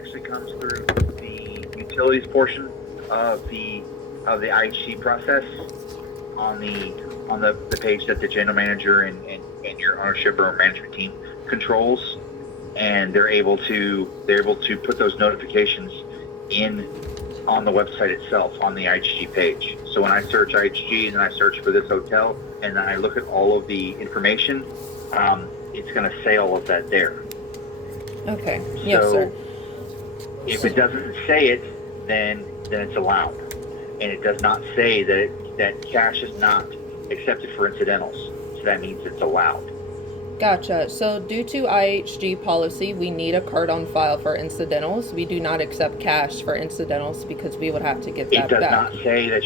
actually comes through the utilities portion of the IHG process on the page that the general manager and your ownership or management team controls, and they're able to put those notifications in on the website itself on the IHG page. So when I search IHG and then I search for this hotel and then I look at all of the information, it's going to say all of that there. Okay. Yes, sir. If it doesn't say it, then it's allowed, and it does not say that cash is not accepted for incidentals. So that means it's allowed. Gotcha. So due to IHG policy, we need a card on file for incidentals. We do not accept cash for incidentals because we would have to get that back. It does not say that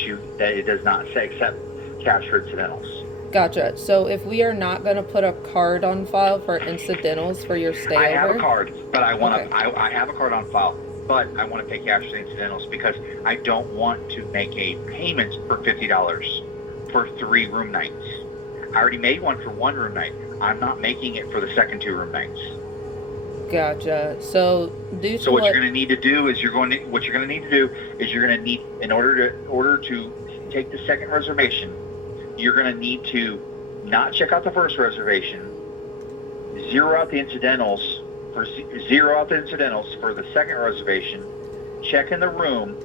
it does not say accept cash for incidentals. Gotcha. So if we are not going to put a card on file for incidentals for your stay I have over, a card, but I want to. Okay. I have a card on file, but I want to pay cash for the incidentals because I don't want to make a payment for $50 for 3 room nights. I already made one for 1 room night. I'm not making it for the second 2 room nights. Gotcha. So what you're going to need to do is you're going to need, in order to take the second reservation, you're going to need to not check out the first reservation, zero out the incidentals for the second reservation, check in the room,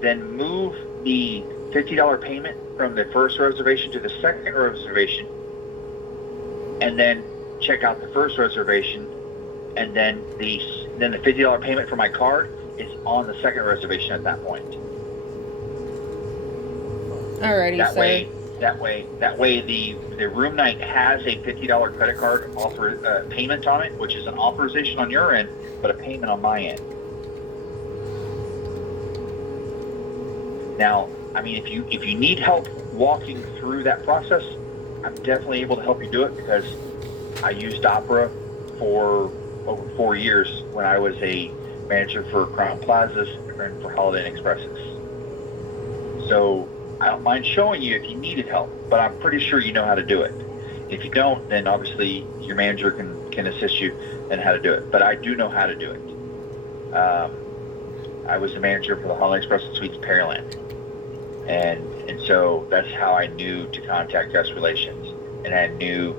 then move the $50 payment from the first reservation to the second reservation, and then check out the first reservation, and then the $50 payment for my card is on the second reservation at that point. Alrighty, That way the room night has a $50 credit card payment on it, which is an authorization on your end, but a payment on my end. Now, I mean, if you need help walking through that process, I'm definitely able to help you do it because I used Opera for over 4 years when I was a manager for Crown Plazas and for Holiday Inn Expresses. So I don't mind showing you if you needed help, but I'm pretty sure you know how to do it. If you don't, then obviously your manager can assist you in how to do it. But I do know how to do it. I was the manager for the Holiday Inn Express Suites Pearland. And so that's how I knew to contact guest relations, and I knew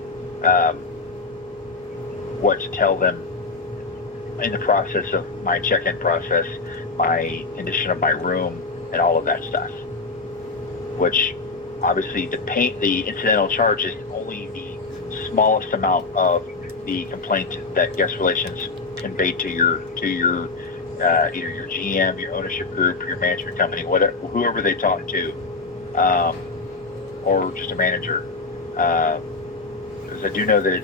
what to tell them in the process of my check-in process, my condition of my room, and all of that stuff. Which obviously the incidental charge is only the smallest amount of the complaint that guest relations conveyed to your either your GM, your ownership group, your management company, whoever they talk to, or just a manager. Because I do know that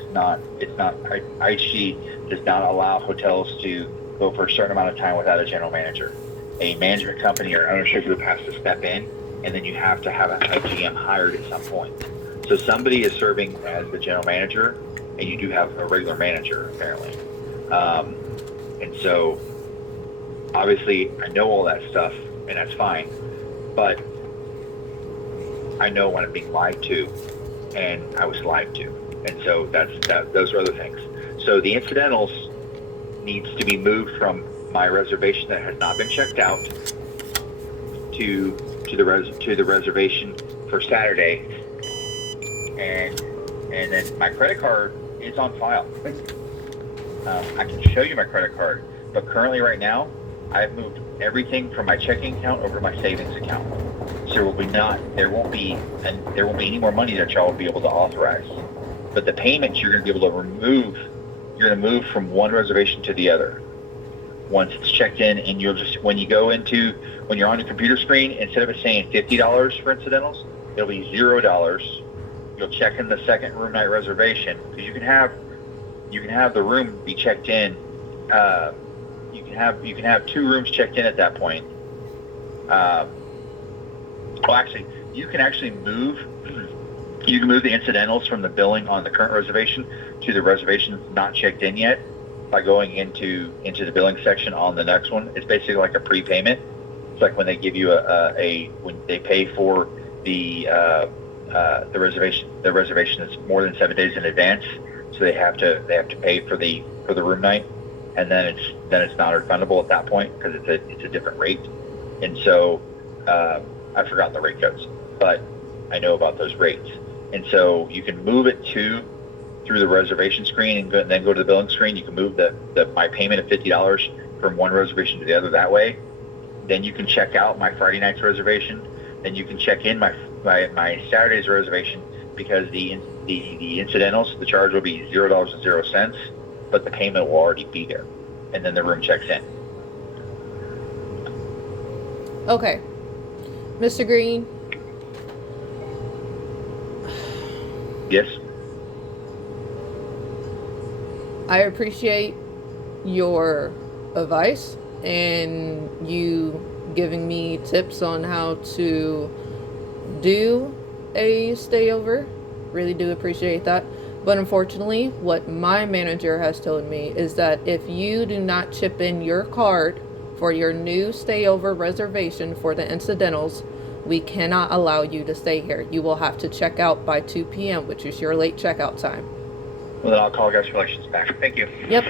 IHG does not allow hotels to go for a certain amount of time without a general manager. A management company or ownership group has to step in, and then you have to have a GM hired at some point. So somebody is serving as the general manager, and you do have a regular manager, apparently. And so, obviously, I know all that stuff, and that's fine, but I know when I'm being lied to, and I was lied to. And so those are other things. So the incidentals needs to be moved from my reservation that has not been checked out to the reservation for Saturday, and then my credit card is on file. I can show you my credit card, but currently right now I've moved everything from my checking account over to my savings account. So there won't be any more money that y'all will be able to authorize. But the payments you're going to be able to remove, you're going to move from one reservation to the other. Once it's checked in, and you'll just, when you're on your computer screen, instead of it saying $50 for incidentals, it'll be $0. You'll check in the second room night reservation, because you can have the room be checked in. You can have 2 rooms checked in at that point. You can move the incidentals from the billing on the current reservation to the reservation not checked in yet by going into the billing section on the next one. It's basically like a prepayment. It's like when they give you when they pay for the reservation that's more than 7 days in advance, so they have to pay for the room night. and then it's not refundable at that point because it's a different rate. And so I've forgotten the rate codes, but I know about those rates. And so you can move it through the reservation screen and then go to the billing screen. You can move my payment of $50 from one reservation to the other that way. Then you can check out my Friday night's reservation. Then you can check in my Saturday's reservation, because the incidentals, the charge will be $0.00, but the payment will already be there, and then the room checks in. Okay, Mr. Green. Yes. I appreciate your advice and you giving me tips on how to do a stayover. Really do appreciate that. But unfortunately, what my manager has told me is that if you do not chip in your card for your new stayover reservation for the incidentals, we cannot allow you to stay here. You will have to check out by 2 p.m., which is your late checkout time. Well, then I'll call Guest Relations back. Thank you. Yep.